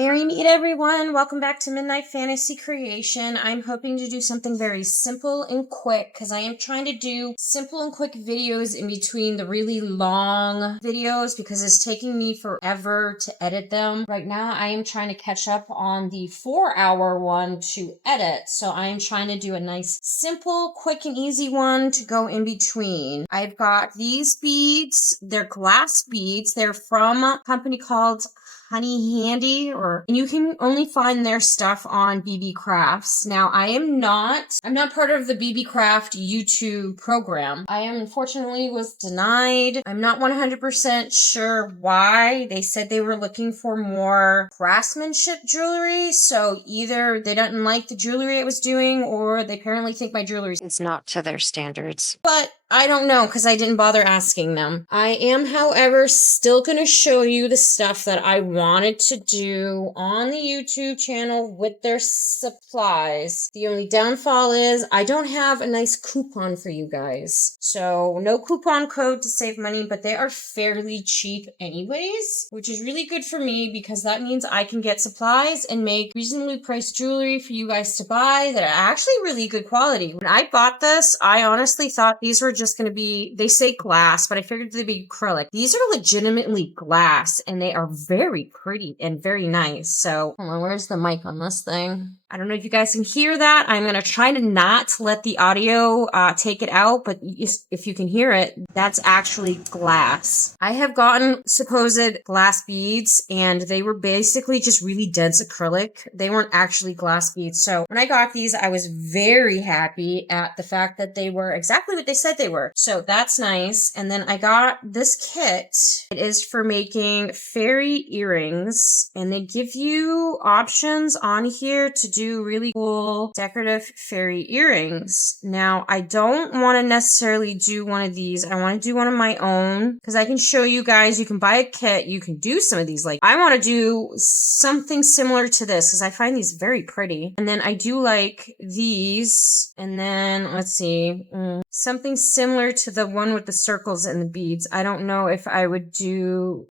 Merry meet everyone. Welcome back to Midnight Fantasy Creation. I'm hoping to do something very simple and quick because I am trying to do simple and quick videos in between the really long videos because it's taking me forever to edit them. Right now I am trying to catch up on the 4-hour one to edit. So I am trying to do a nice simple, quick and easy one to go in between. I've got these beads. They're glass beads. They're from a company called Honey Handy, and you can only find their stuff on BeeBee Crafts. Now, I'm not part of the BeeBee Craft YouTube program. I unfortunately was denied. I'm not 100% sure why. They said they were looking for more craftsmanship jewelry, so either they didn't like the jewelry I was doing, or they apparently think my jewelry is not to their standards. But I don't know because I didn't bother asking them. I am, however, still going to show you the stuff that I wanted to do on the YouTube channel with their supplies. The only downfall is I don't have a nice coupon for you guys. So no coupon code to save money, but they are fairly cheap anyways, which is really good for me because that means I can get supplies and make reasonably priced jewelry for you guys to buy that are actually really good quality. When I bought this, I honestly thought these were just going to be, they say glass, but I figured they'd be acrylic. These are legitimately glass and they are very pretty and very nice. So, hold on, where's the mic on this thing? I don't know if you guys can hear that. I'm going to try to not let the audio take it out, but if you can hear it, that's actually glass. I have gotten supposed glass beads and they were basically just really dense acrylic. They weren't actually glass beads. So when I got these, I was very happy at the fact that they were exactly what they said they were. So that's nice. And then I got this kit. It is for making fairy earrings and they give you options on here to do really cool decorative fairy earrings. Now, I don't want to necessarily do one of these. I want to do one of my own because I can show you guys, you can buy a kit, you can do some of these. Like, I want to do something similar to this because I find these very pretty. And then I do like these. And then, let's see, something similar to the one with the circles and the beads. I don't know if I would do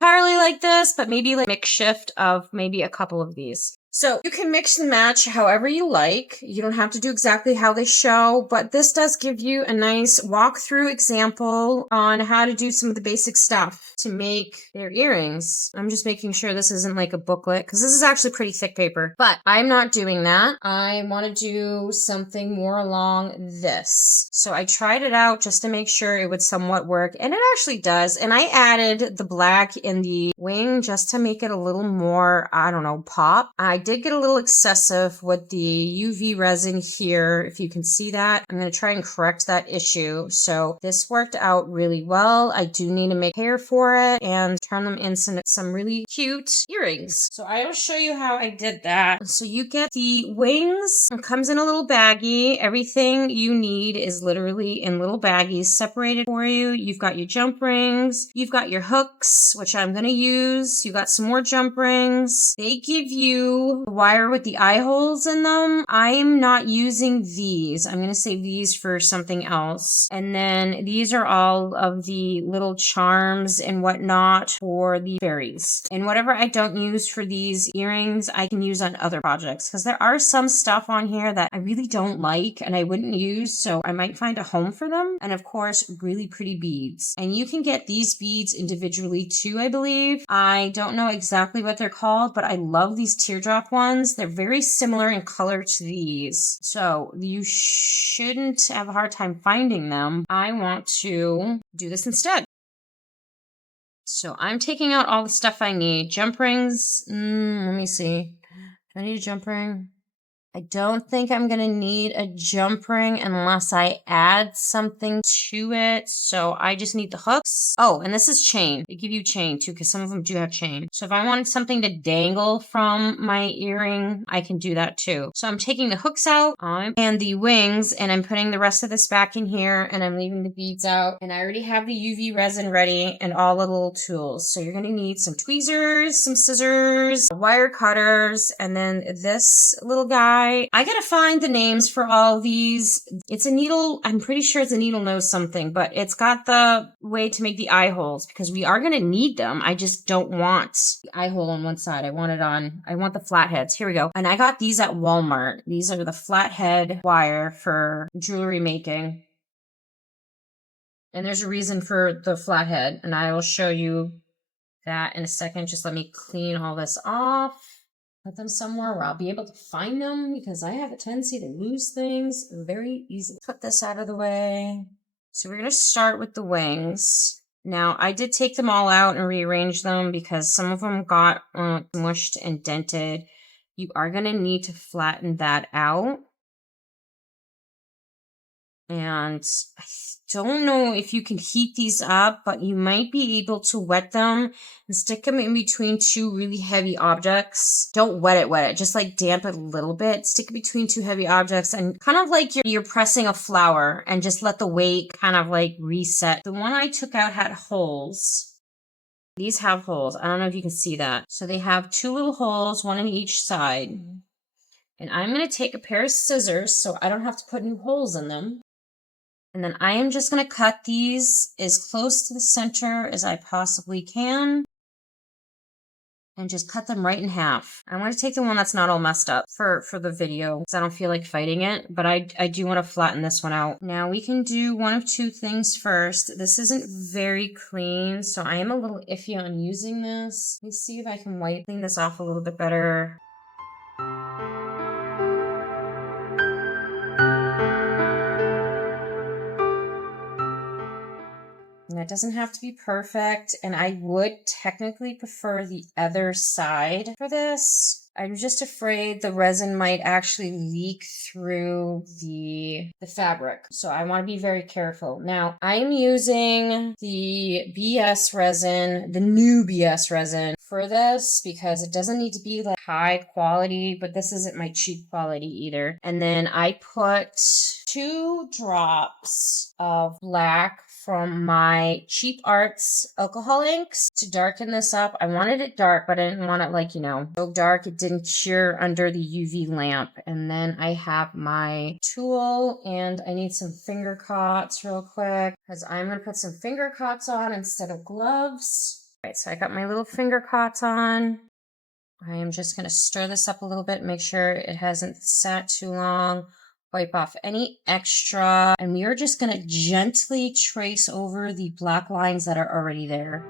entirely like this, but maybe like makeshift of maybe a couple of these. So you can mix and match however you like. You don't have to do exactly how they show, but this does give you a nice walkthrough example on how to do some of the basic stuff to make their earrings. I'm just making sure this isn't like a booklet because this is actually pretty thick paper, but I'm not doing that. I want to do something more along this. So I tried it out just to make sure it would somewhat work, and it actually does. And I added the black in the wing just to make it a little more, I don't know, pop. I did get a little excessive with the UV resin here. If you can see that, I'm going to try and correct that issue. So this worked out really well. I do need to make hair for it and turn them into some really cute earrings. So I will show you how I did that. So you get the wings. It comes in a little baggie. Everything you need is literally in little baggies separated for you. You've got your jump rings. You've got your hooks, which I'm going to use. You've got some more jump rings. They give you the wire with the eye holes in them. I'm not using these. I'm going to save these for something else. And then these are all of the little charms and whatnot for the fairies. And whatever I don't use for these earrings, I can use on other projects because there are some stuff on here that I really don't like and I wouldn't use, so I might find a home for them. And of course, really pretty beads. And you can get these beads individually too, I believe. I don't know exactly what they're called, but I love these teardrop ones. They're very similar in color to these, so you shouldn't have a hard time finding them. I want to do this instead. So I'm taking out all the stuff I need. Jump rings, let me see. Do I need a jump ring? I don't think I'm going to need a jump ring unless I add something to it. So I just need the hooks. Oh, and this is chain. They give you chain too because some of them do have chain. So if I wanted something to dangle from my earring, I can do that too. So I'm taking the hooks out and the wings and I'm putting the rest of this back in here and I'm leaving the beads out. And I already have the UV resin ready and all the little tools. So you're going to need some tweezers, some scissors, wire cutters, and then this little guy I gotta find the names for all of these. It's a needle, I'm pretty sure it's a needle nose something, but it's got the way to make the eye holes because we are gonna need them. I just don't want the eye hole on one side. I want the flatheads. Here we go. And I got these at Walmart. These are the flathead wire for jewelry making. And there's a reason for the flathead, and I will show you that in a second. Just let me clean all this off. Put them somewhere where I'll be able to find them because I have a tendency to lose things very easily. Put this out of the way. So we're going to start with the wings. Now, I did take them all out and rearrange them because some of them got mushed and dented. You are going to need to flatten that out. And I don't know if you can heat these up, but you might be able to wet them and stick them in between two really heavy objects. Don't wet it. Just like damp it a little bit. Stick it between two heavy objects and kind of like you're pressing a flower and just let the weight kind of like reset. The one I took out had holes. These have holes. I don't know if you can see that. So they have two little holes, one on each side. And I'm going to take a pair of scissors so I don't have to put new holes in them. And then I am just going to cut these as close to the center as I possibly can. And just cut them right in half. I want to take the one that's not all messed up for the video because I don't feel like fighting it. But I do want to flatten this one out. Now we can do one of two things first. This isn't very clean, so I am a little iffy on using this. Let me see if I can clean this off a little bit better. And that doesn't have to be perfect, and I would technically prefer the other side for this. I'm just afraid the resin might actually leak through the fabric, so I want to be very careful. Now, I'm using the BS resin, the new BS resin for this because it doesn't need to be like high quality, but this isn't my cheap quality either. And then I put 2 drops of black from my Cheap Arts alcohol inks to darken this up. I wanted it dark, but I didn't want it like, so dark it didn't cure under the UV lamp. And then I have my tool and I need some finger cots real quick because I'm going to put some finger cots on instead of gloves. All right, so I got my little finger cots on. I am just going to stir this up a little bit, make sure it hasn't sat too long. Wipe off any extra, and we are just going to gently trace over the black lines that are already there.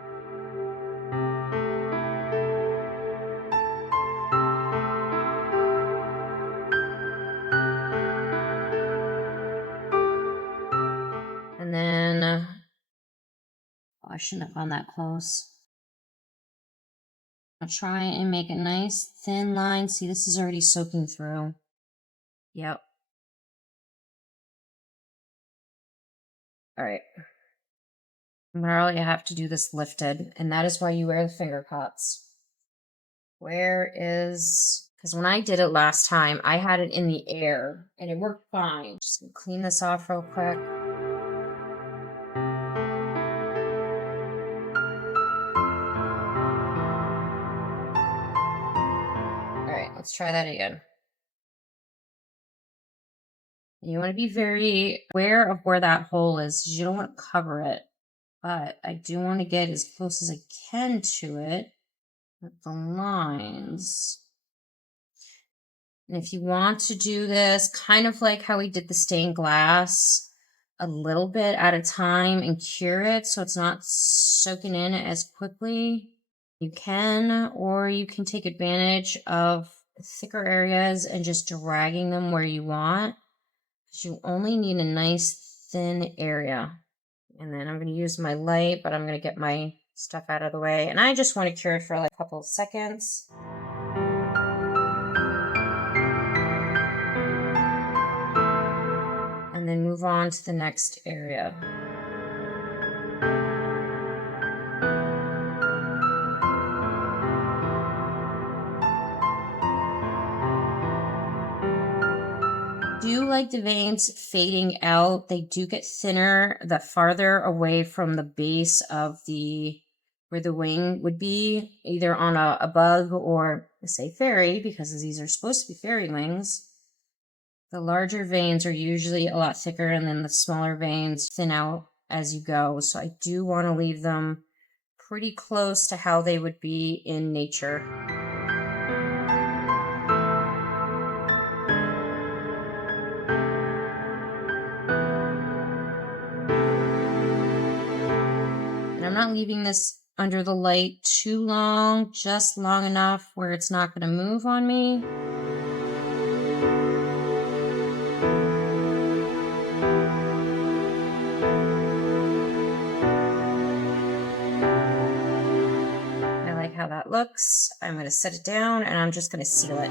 And then, oh, I shouldn't have gone that close. I'll try and make a nice thin line. See, this is already soaking through. Yep. All right. Now you have to do this lifted, and that is why you wear the finger cots. Where is, because when I did it last time, I had it in the air, and it worked fine. Just gonna clean this off real quick. All right, let's try that again. You want to be very aware of where that hole is. You don't want to cover it, but I do want to get as close as I can to it with the lines. And if you want to do this kind of like how we did the stained glass, a little bit at a time and cure it so it's not soaking in as quickly, you can, or you can take advantage of thicker areas and just dragging them where you want. You only need a nice thin area. And then I'm going to use my light, but I'm going to get my stuff out of the way. And I just want to cure it for like a couple of seconds. And then move on to the next area. Do like the veins fading out. They do get thinner the farther away from the base of where the wing would be, either on a bug or say fairy, because these are supposed to be fairy wings. The larger veins are usually a lot thicker, and then the smaller veins thin out as you go. So I do want to leave them pretty close to how they would be in nature. And I'm not leaving this under the light too long, just long enough where it's not going to move on me. I like how that looks. I'm going to set it down and I'm just going to seal it.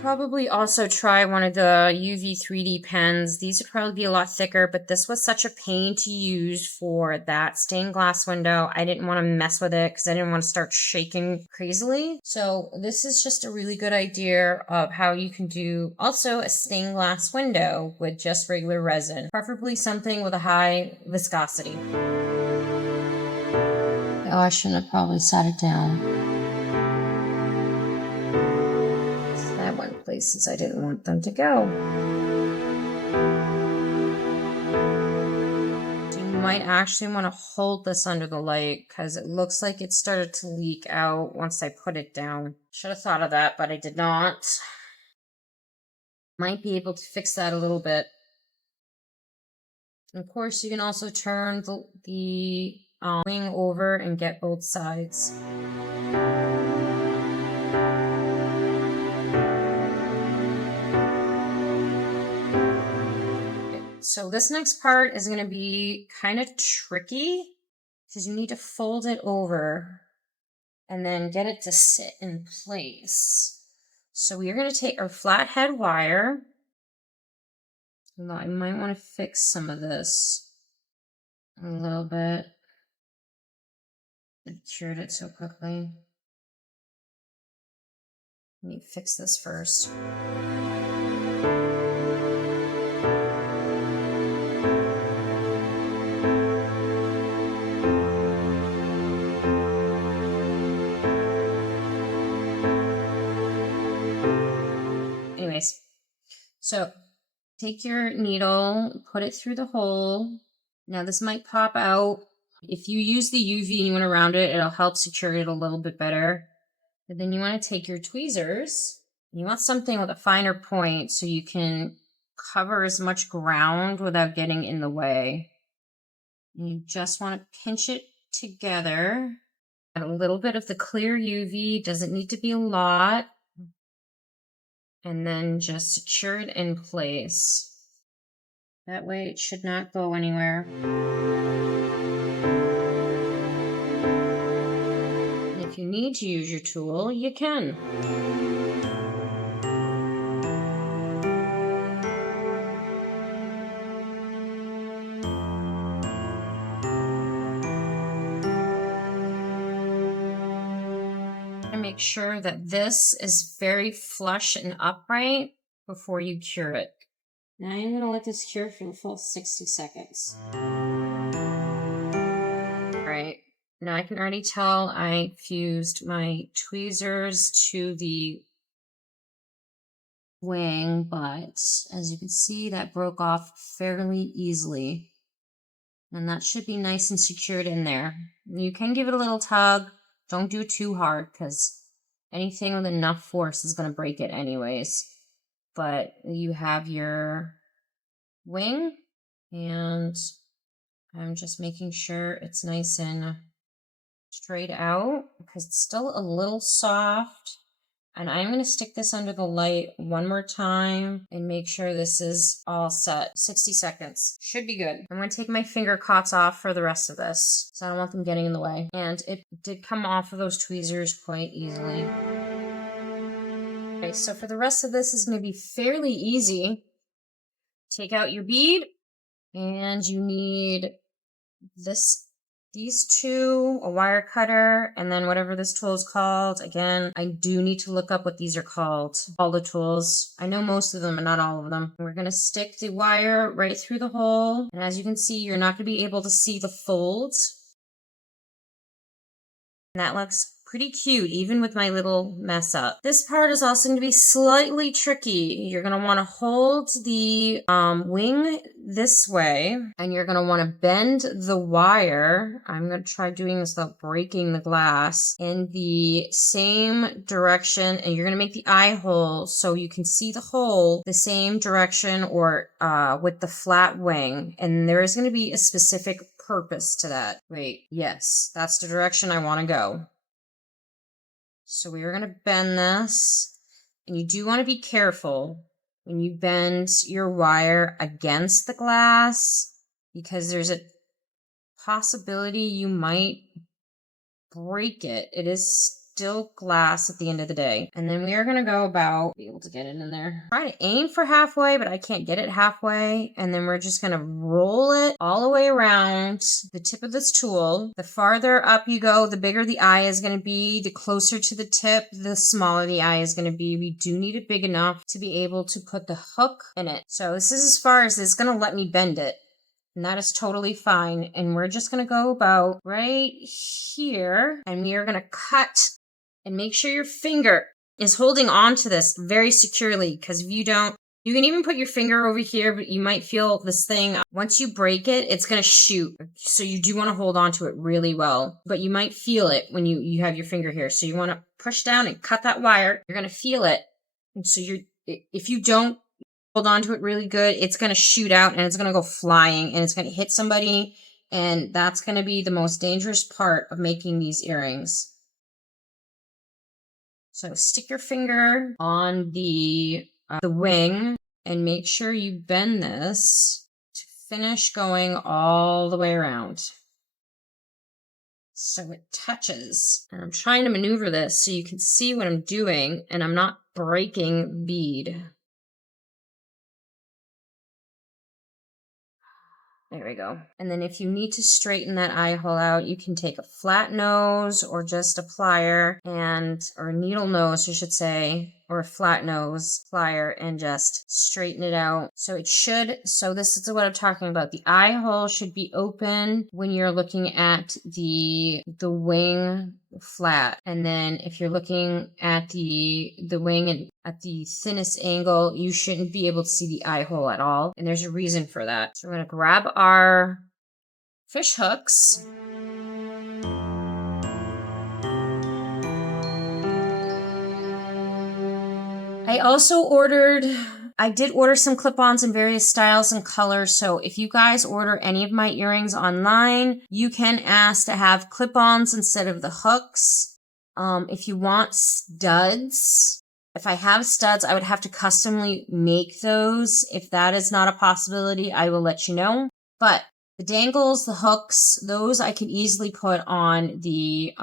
Probably also try one of the UV 3D pens. These would probably be a lot thicker, but this was such a pain to use for that stained glass window. I didn't want to mess with it because I didn't want to start shaking crazily. So this is just a really good idea of how you can do also a stained glass window with just regular resin, preferably something with a high viscosity. Oh, I shouldn't have probably sat it down. That went places I didn't want them to go. You might actually want to hold this under the light because it looks like it started to leak out once I put it down. Should have thought of that, but I did not. Might be able to fix that a little bit. And of course, you can also turn the wing over and get both sides. So this next part is going to be kind of tricky because you need to fold it over and then get it to sit in place. So we are going to take our flathead wire. I might want to fix some of this a little bit. I cured it so quickly. Let me fix this first. Anyways, so take your needle, put it through the hole. Now this might pop out. If you use the UV and you want to round it, it'll help secure it a little bit better. But then you want to take your tweezers. You want something with a finer point so you can cover as much ground without getting in the way. And you just want to pinch it together. Add a little bit of the clear UV, doesn't need to be a lot. And then just secure it in place. That way it should not go anywhere. And if you need to use your tool, you can. Make sure that this is very flush and upright before you cure it. Now I'm going to let this cure for the full 60 seconds. Alright, now I can already tell I fused my tweezers to the wing, but as you can see, that broke off fairly easily. And that should be nice and secured in there. You can give it a little tug. Don't do it too hard because anything with enough force is going to break it anyways. But you have your wing, and I'm just making sure it's nice and straight out because it's still a little soft. And I'm going to stick this under the light one more time and make sure this is all set. 60 seconds. Should be good. I'm going to take my finger cots off for the rest of this, so I don't want them getting in the way. And it did come off of those tweezers quite easily. Okay, so for the rest of this is going to be fairly easy. Take out your bead, and you need these two, a wire cutter, and then whatever this tool is called. Again, I do need to look up what these are called. All the tools. I know most of them, but not all of them. We're going to stick the wire right through the hole. And as you can see, you're not going to be able to see the folds. And that looks pretty cute, even with my little mess up. This part is also going to be slightly tricky. You're going to want to hold the wing this way, and you're going to want to bend the wire. I'm going to try doing this without breaking the glass, in the same direction, and you're going to make the eye hole so you can see the hole the same direction, or with the flat wing. And there is going to be a specific purpose to that. Wait, yes, that's the direction I want to go. So we are going to bend this, and you do want to be careful when you bend your wire against the glass, because there's a possibility you might break it. It is still glass at the end of the day. And then we are going to go about, be able to get it in there. Try to aim for halfway, but I can't get it halfway. And then we're just going to roll it all the way around the tip of this tool. The farther up you go, the bigger the eye is going to be. The closer to the tip, the smaller the eye is going to be. We do need it big enough to be able to put the hook in it. So this is as far as it's going to let me bend it. And that is totally fine. And we're just going to go about right here. And we are going to cut, and make sure your finger is holding on to this very securely. Because if you don't, you can even put your finger over here, but you might feel this thing. Once you break it, it's going to shoot. So you do want to hold on to it really well. But you might feel it when you have your finger here. So you want to push down and cut that wire. You're going to feel it. And so if you don't hold on to it really good, it's going to shoot out and it's going to go flying and it's going to hit somebody. And that's going to be the most dangerous part of making these earrings. So stick your finger on the wing and make sure you bend this to finish going all the way around. So it touches. And I'm trying to maneuver this so you can see what I'm doing and I'm not breaking bead. There we go. And then if you need to straighten that eye hole out, you can take a flat nose or just a plier or a needle nose, I should say, or a flat nose plier and just straighten it out. So this is what I'm talking about. The eye hole should be open when you're looking at the wing flat. And then if you're looking at the wing and at the thinnest angle, you shouldn't be able to see the eye hole at all. And there's a reason for that. So we're going to grab our fish hooks. I did order some clip-ons in various styles and colors, so if you guys order any of my earrings online, you can ask to have clip-ons instead of the hooks. If you want studs, if I have studs, I would have to customly make those. If that is not a possibility, I will let you know. But the dangles, the hooks, those I can easily put on the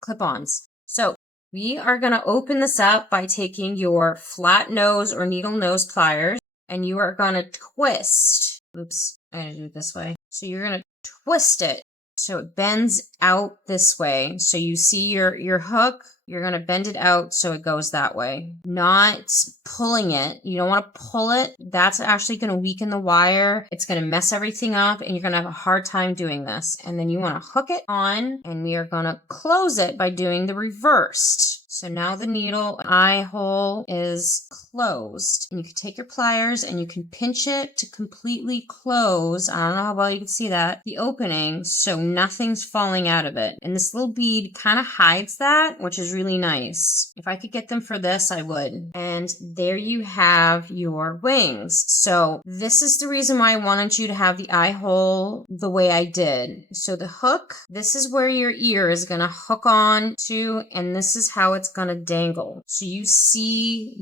clip-ons. So we are going to open this up by taking your flat nose or needle nose pliers, and you are going to twist. Oops, I'm going to do it this way. So you're going to twist it so it bends out this way. So you see your hook, you're going to bend it out so it goes that way. Not pulling it. You don't want to pull it. That's actually going to weaken the wire. It's going to mess everything up and you're going to have a hard time doing this. And then you want to hook it on and we are going to close it by doing the reversed. So now the needle eye hole is closed. And you can take your pliers and you can pinch it to completely close. I don't know how well you can see that. The opening, so nothing's falling out of it. And this little bead kind of hides that, which is really nice. If I could get them for this, I would. And there you have your wings. So this is the reason why I wanted you to have the eye hole the way I did. So the hook, this is where your ear is going to hook on to, and this is how it's going to dangle. So you see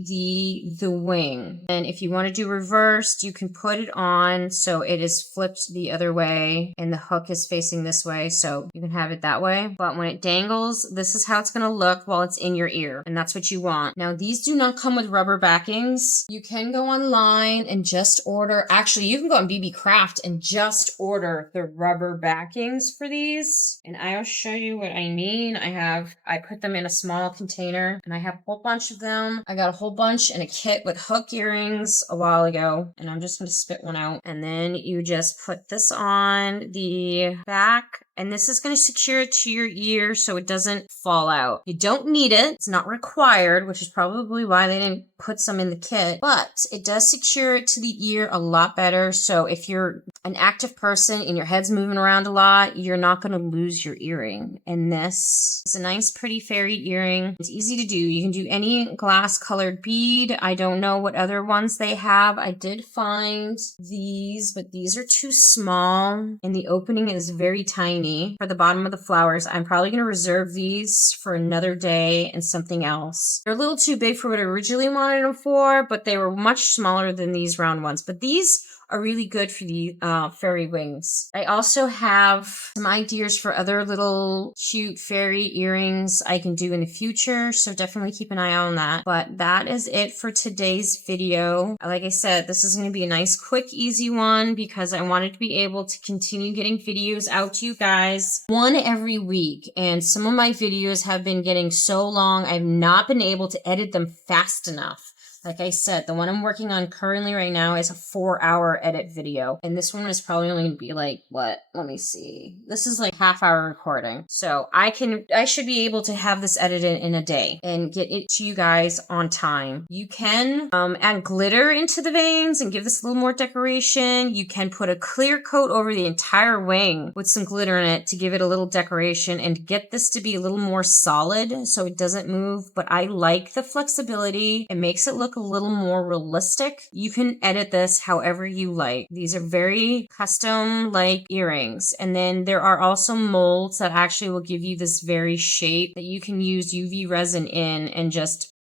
the wing. And if you want to do reversed, you can put it on so it is flipped the other way and the hook is facing this way. So you can have it that way. But when it dangles, this is how it's going to look while it's in your ear. And that's what you want. Now, these do not come with rubber backings. You can go online and just order. Actually, you can go on BeeBee Craft and just order the rubber backings for these. And I'll show you what I mean. I put them in a small container container, and I have a whole bunch of them. I got a whole bunch in a kit with hook earrings a while ago, and I'm just going to spit one out. And then you just put this on the back, and this is going to secure it to your ear so it doesn't fall out. You don't need it. It's not required, which is probably why they didn't put some in the kit, but it does secure it to the ear a lot better. So if you're an active person and your head's moving around a lot, you're not going to lose your earring. And this is a nice, pretty fairy earring. It's easy to do. You can do any glass colored bead. I don't know what other ones they have. I did find these, but these are too small and the opening is very tiny for the bottom of the flowers. I'm probably going to reserve these for another day and something else. They're a little too big for what I originally wanted them for, but they were much smaller than these round ones. But these are really good for the fairy wings. I also have some ideas for other little cute fairy earrings I can do in the future, so definitely keep an eye on that. But that is it for today's video. Like I said, this is going to be a nice, quick, easy one because I wanted to be able to continue getting videos out to you guys, one every week. And some of my videos have been getting so long, I've not been able to edit them fast enough. Like I said, the one I'm working on currently right now is a 4-hour edit video. And this one is probably only going to be like, what? Let me see. This is like half-hour recording. So I should be able to have this edited in a day and get it to you guys on time. You can add glitter into the veins and give this a little more decoration. You can put a clear coat over the entire wing with some glitter in it to give it a little decoration and get this to be a little more solid so it doesn't move. But I like the flexibility. It makes it look a little more realistic. You can edit this however you like. These are very custom like earrings. And then there are also molds that actually will give you this very shape that you can use UV resin in and just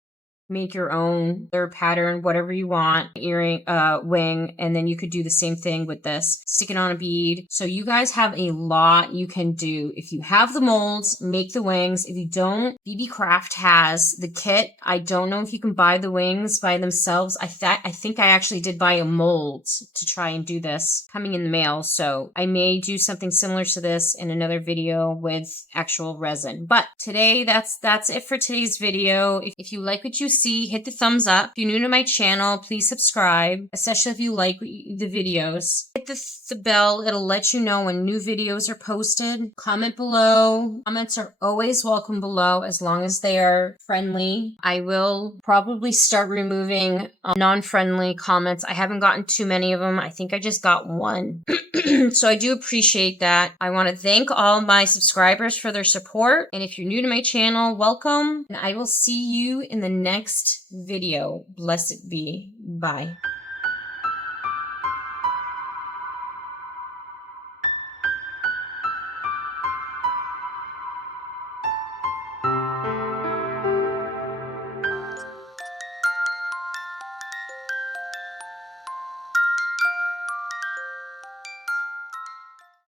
make your own their pattern, whatever you want, earring, wing, and then you could do the same thing with this. Stick it on a bead. So you guys have a lot you can do. If you have the molds, make the wings. If you don't, BeeBee Craft has the kit. I don't know if you can buy the wings by themselves. I think I actually did buy a mold to try and do this coming in the mail. So I may do something similar to this in another video with actual resin. But today, that's it for today's video. If you like what you see, hit the thumbs up. If you're new to my channel, please subscribe, especially if you like the videos. Hit the bell. It'll let you know when new videos are posted. Comment below. Comments are always welcome below as long as they are friendly. I will probably start removing non-friendly comments. I haven't gotten too many of them. I think I just got one. So I do appreciate that. I want to thank all my subscribers for their support. And if you're new to my channel, welcome. And I will see you in the next video. Blessed be. Bye.